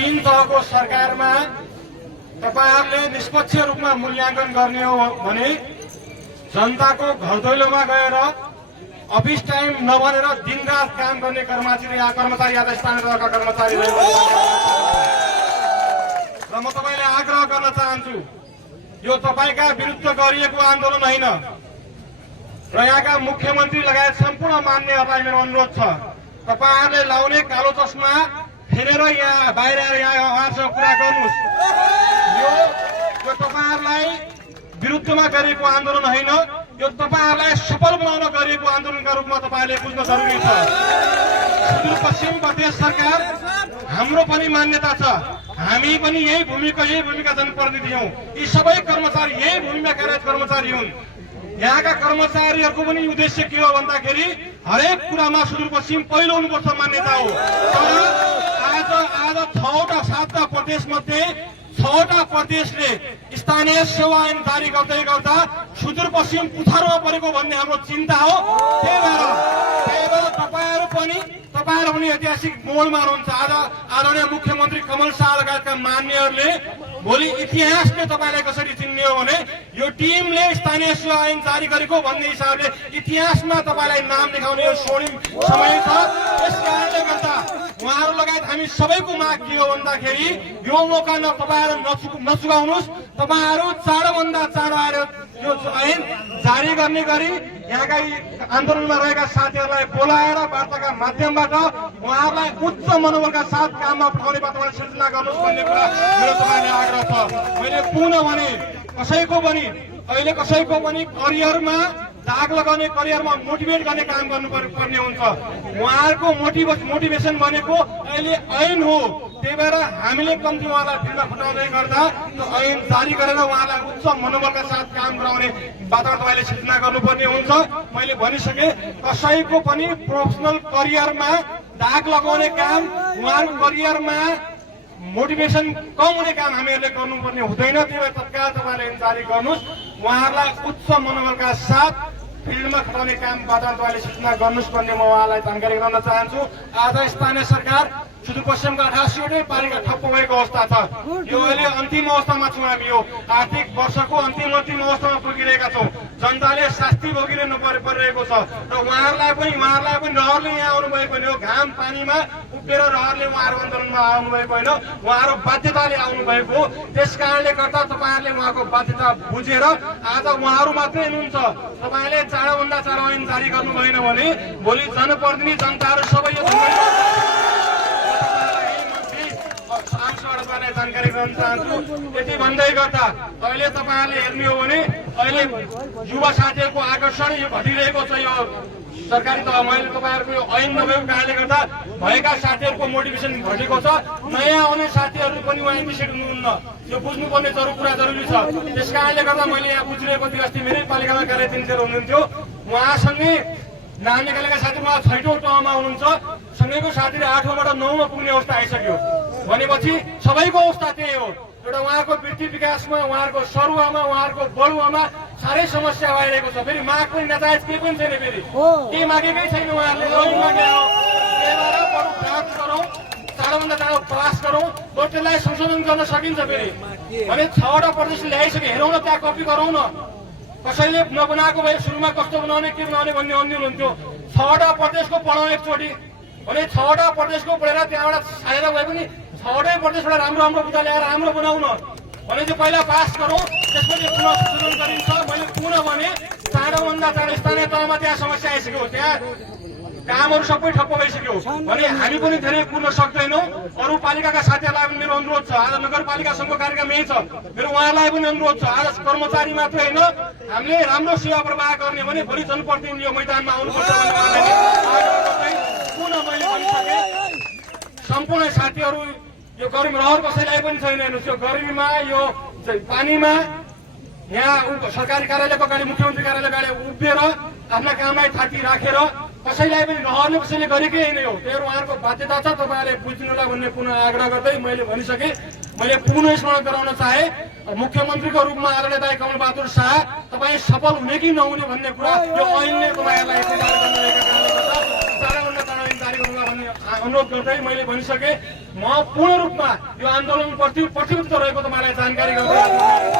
तीन तहको सरकारमा तपाईहरुले निष्पक्ष रूपमा मूल्याङ्कन गर्ने हो भने जनताको घर दैलोमा गएर अफिस टाइम नभनेर दिनरात काम गर्ने कर्मचारी या स्थानीय तहका कर्मचारी र म तपाईलाई आग्रह गर्न चाहन्छु, यो तपाईका विरुद्ध गरिएको आन्दोलन होइन र यहाँका मुख्यमन्त्री लगायत सम्पूर्ण मान्यहरूलाई मेरो अनुरोध छ, तपाईहरुले लाउने कालो चस्मा फेरेर यहाँ बाहिर आएर यहाँ उहाँसँग कुरा गर्नुहोस्। यो तपाईहरुलाई विरुद्धमा गरेको आन्दोलन होइन, यो तपाईहरुलाई सफल बनाउन गरेको आन्दोलनका रूपमा तपाईहरुले बुझ्न जरुरी छ। सुदूरपश्चिम प्रदेश सरकार हाम्रो पनि मान्यता छ, हामी पनि यही भूमिका जनप्रतिनिधि हौं। यी सबै कर्मचारी यही भूमिमा कार्यरत कर्मचारी हुन्। यहाँका कर्मचारीहरूको पनि उद्देश्य के हो भन्दाखेरि हरेक कुरामा सुदूरपश्चिम पहिलो हुनुपर्छ मान्यता हो। तर आज 6वटा 7वटा प्रदेश मध्ये 6वटा प्रदेशले स्थानीय सेवा ऐन जारी गर्दै गर्दा सुदूरपश्चिम पुथारमा परेको भन्ने हाम्रो चिन्ता हो। त्यही भएर तपाईहरु पनि ऐतिहासिक मोडमा हुनुहुन्छ। आज आदरणीय मुख्यमन्त्री कमल शाह लगायतका मान्यहरूले भोलि इतिहासले तपाईलाई कसरी चिन्ने हो भने यो टिमले स्थानीय सेवा ऐन जारी गरेको भन्ने हिसाबले इतिहासमा तपाईलाई नाम लेखाउने यो स्वर्णिम समय छ। यसकारणले गर्दा उहाँहरू लगायत हामी सबैको माग के हो भन्दाखेरि यो मौका तपाईहरु नचुकाउनुहोस्। तपाईहरु चाँडोभन्दा चाँडो आएर यो ऐन जारी गर्ने गरी यहाँका आन्दोलनमा रहेका साथीहरूलाई बोलाएर वार्ताका माध्यमबाट उहाँहरूलाई उच्च मनोबलका साथ काममा पठाउने वातावरण सृजना गर्नुहोस् भन्ने कुरा मेरो तपाईलाई आग्रह छ। मैले पुनः भने अहिले कसैको पनि करियरमा दाग लगाउने, करियरमा मोटिभेट गर्ने काम गर्नुपर्ने हुन्छ। उहाँहरूको मोटिभेसन भनेको अहिले ऐन हो। त्यही भएर हामीले कम्ती उहाँलाई फिल्डमा खटाउँदै गर्दा त्यो ऐन जारी गरेर उहाँलाई उच्च मनोबलका साथ काम गराउने वातावरण तपाईँले सृजना गर्नुपर्ने हुन्छ। मैले भनिसके, कसैको पनि प्रोफेसनल करियरमा दाग लगाउने काम, उहाँहरूको करियरमा मोटिभेसन कम हुने काम हामीहरूले गर्नुपर्ने हुँदैन। त्यही भएर तत्काल तपाईँले ऐन जारी गर्नुहोस्। उहाँहरूलाई उच्च मनोबलका साथ फिल्डमा खटाउने काम वातावरण तपाईँले सूचना गर्नुहोस् भन्ने म उहाँलाई जानकारी गराउन चाहन्छु। आज स्थानीय सरकार सुदूरपश्चिमका 88वटै पालिका ठप्प भएको अवस्था छ। यो अहिले अन्तिम अवस्थामा छौँ हामी। यो आर्थिक वर्षको अन्तिम अवस्थामा पुगिरहेका छौँ। जनताले शास्ति भोगिरहनु परिरहेको छ र उहाँहरूलाई पनि रहरले यहाँ आउनुभएको होइन। घाम पानीमा उभिएर रहरले उहाँहरू आन्दोलनमा आउनुभएको होइन, उहाँहरू बाध्यताले आउनुभएको। त्यस कारणले गर्दा तपाईँहरूले उहाँको बाध्यता बुझेर आज उहाँहरू मात्रै हुनुहुन्छ। तपाईँले चाँडोभन्दा चाँडो ऐन जारी गर्नु भएन भने भोलि जनप्रतिनिधि जनताहरू सबै जानकारी गराउन चाहन्छु। यति भन्दै गर्दा अहिले तपाईहरुले हेर्नु हो भने अहिले युवा साथीहरूको आकर्षण यो घटिरहेको छ। यो सरकारी तह मैले तपाईहरुको यो ऐन नभएको कारणले गर्दा भएका साथीहरूको मोटिभेसन घटेको छ। नयाँ आउने साथीहरू पनि उहाँ इन्ट्रेस्टेड हुनुहुन्न। यो बुझ्नुपर्ने कुरा जरुरी छ। त्यसकारणले गर्दा मैले यहाँ बुझिरहेको थिएँ, अस्ति मेरै पालिकामा कार्यरत इन्जिनियर हुनुहुन्थ्यो, उहाँसँगै नाम निकालेका साथी उहाँ 6औं तहमा हुनुहुन्छ। सँगैको साथीले 8औँबाट 9मा पुग्ने अवस्था आइसक्यो भनेपछि सबैको अवस्था त्यही हो। एउटा उहाँको वृत्ति विकासमा, उहाँहरूको सरुवामा, उहाँहरूको बढुवामा साह्रै समस्या भइरहेको छ। फेरि माग पनि नजायज केही पनि छैन, फेरि केही मागेकै छैन उहाँहरूले, मागे हो। त्यही भएर बरु प्राप्त गरौँ, चाँडोभन्दा चाँडो पास गरौँ, त्यसलाई संशोधन गर्न सकिन्छ। फेरि भने 6वटा प्रदेश ल्याइसक्यो, हेरौँ न, त्यहाँ कपी गरौँ न। कसैले नबनाएको भए सुरुमा कस्तो बनाउने के बनाउने भन्ने अन्य हुन्थ्यो। 6वटा प्रदेशको पढौँ एकचोटि भने 6वटा प्रदेशको पढेर त्यहाँबाट छाडेर भए पनि 6वटै प्रदेशबाट राम्रो बुझा ल्याएर राम्रो बनाउन भने चाहिँ पहिला पास गरौँ, त्यसपछि पुनः संशोधन गरिन्छ। मैले पुनः भने चाँडोभन्दा चाँडो स्थानीय तहमा त्यहाँ समस्या आइसक्यो, त्यहाँ कामहरू सबै ठप्प भइसक्यो भने हामी पनि धेरै पुर्न सक्दैनौँ। अरू पालिकाका साथीहरूलाई पनि मेरो अनुरोध छ। आज नगरपालिका सङ्घको कार्यक्रम यही छ, मेरो उहाँहरूलाई पनि अनुरोध छ। आज कर्मचारी मात्रै होइन, हामीले राम्रो सेवा प्रवाह गर्ने भने भोलि जनप्रतिनिधि यो मैदानमा आउनुपर्छ भन्ने पुनः मैले भनिसकेँ। सम्पूर्ण साथीहरू, यो गर्मी रहर कसैलाई पनि छैन। हेर्नुहोस्, यो गर्मीमा, यो पानीमा यहाँ सरकारी कार्यालयको अगाडि, मुख्यमन्त्री कार्यालय अगाडि उभिएर आफ्ना कामलाई थाती राखेर कसैलाई पनि रहरले कसैले गरेकै होइन। हो त्यही उहाँहरूको बाध्यता छ, तपाईँहरूले बुझ्नुहोला भन्ने पुनः आग्रह गर्दै मैले भनिसकेँ। मैले पुनः स्मरण गराउन चाहे, मुख्यमन्त्रीको रूपमा आदरणीय दाइ कमल बहादुर शाह तपाईँ सफल हुने कि नहुने भन्ने कुरा यो ऐनले तपाईँहरूलाई जारी गर्नुभन्दा चाँडोभन्दा चाँडो ऐन जारी गर्नुला भन्ने अनुरोध गर्दै मैले भनिसके म पूर्ण रूपमा यो आन्दोलनप्रति प्रतिबद्ध रहेको तपाईँलाई जानकारी गराउँदै